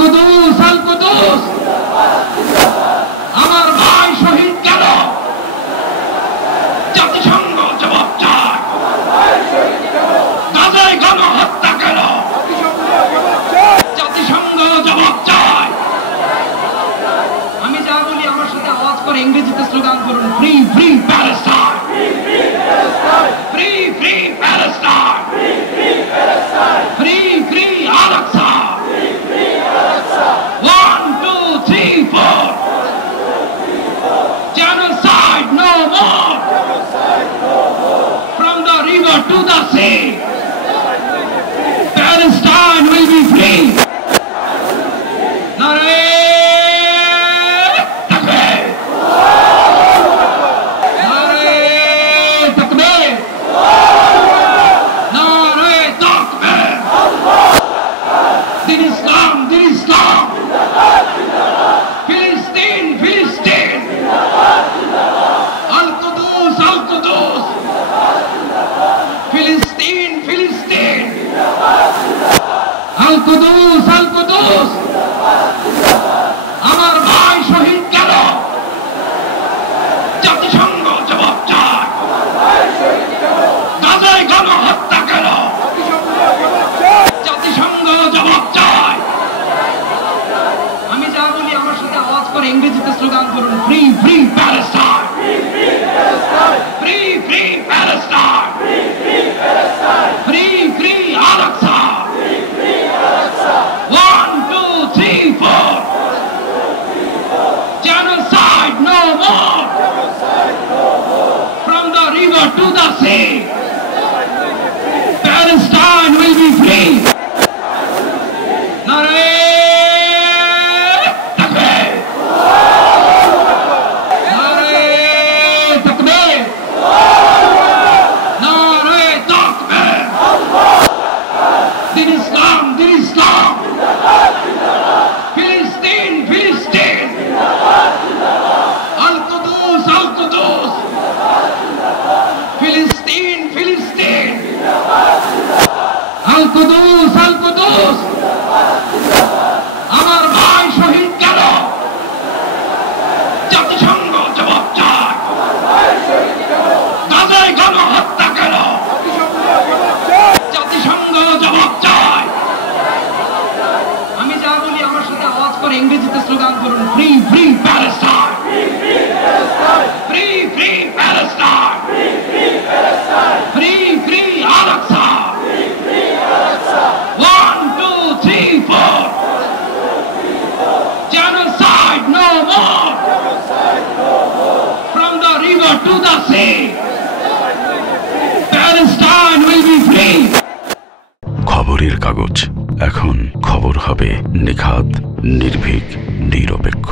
কুদুস আল কুদুস আমার ভাই শহীদ গেল জাতিসংঘ জবাব চায় গাজায় গণহত্যা গেল জাতিসংঘ জবাব চায় আমি যা বলি আমার সাথে আওয়াজ করে ইংরেজিতে স্লোগান করুন free free Palestine free free Palestine free free Al Aqsa 1 2 3 4 genocide no more from the river to the sea Palestine will be free Nare takbir Nare takbir Nare takbir Din Islam Filistin Filistin Al-Qudus Al-Qudus Filistin Filistin Al-Qudus Al-Qudus আমার ভাই শহীদ গেল জাতিসংঘ জবাব চায় গাজায় গণহত্যা গেল জাতিসংঘ জবাব চায় আমি যা বলি আমার সাথে আওয়াজ করে ইংরেজিতে স্লোগান করুন free free Palestine free free Palestine free free Al Aqsa 1 2 3 4 genocide no more from the river to the sea Palestine will be free Nare Din Islam Filistin Filistin Al-Qudus Al-Qudus Filistin Filistin Al-Qudus Al-Qudus আমার ভাই শহীদ গেল জাতিসংঘ জবাব চায় গাজায় গণহত্যা গেল জাতিসংঘ জবাব চায় আমি যা বলি আমার সাথে আওয়াজ করে ইংরেজিতে স্লোগান করুন free free Palestine free free Palestine free free Al Aqsa 1 2 3 4 genocide no more from the river to the sea Palestine will be free খবরের কাগজ এখন খবর হবে নিখাত নির্ভীক নিরপেক্ষ।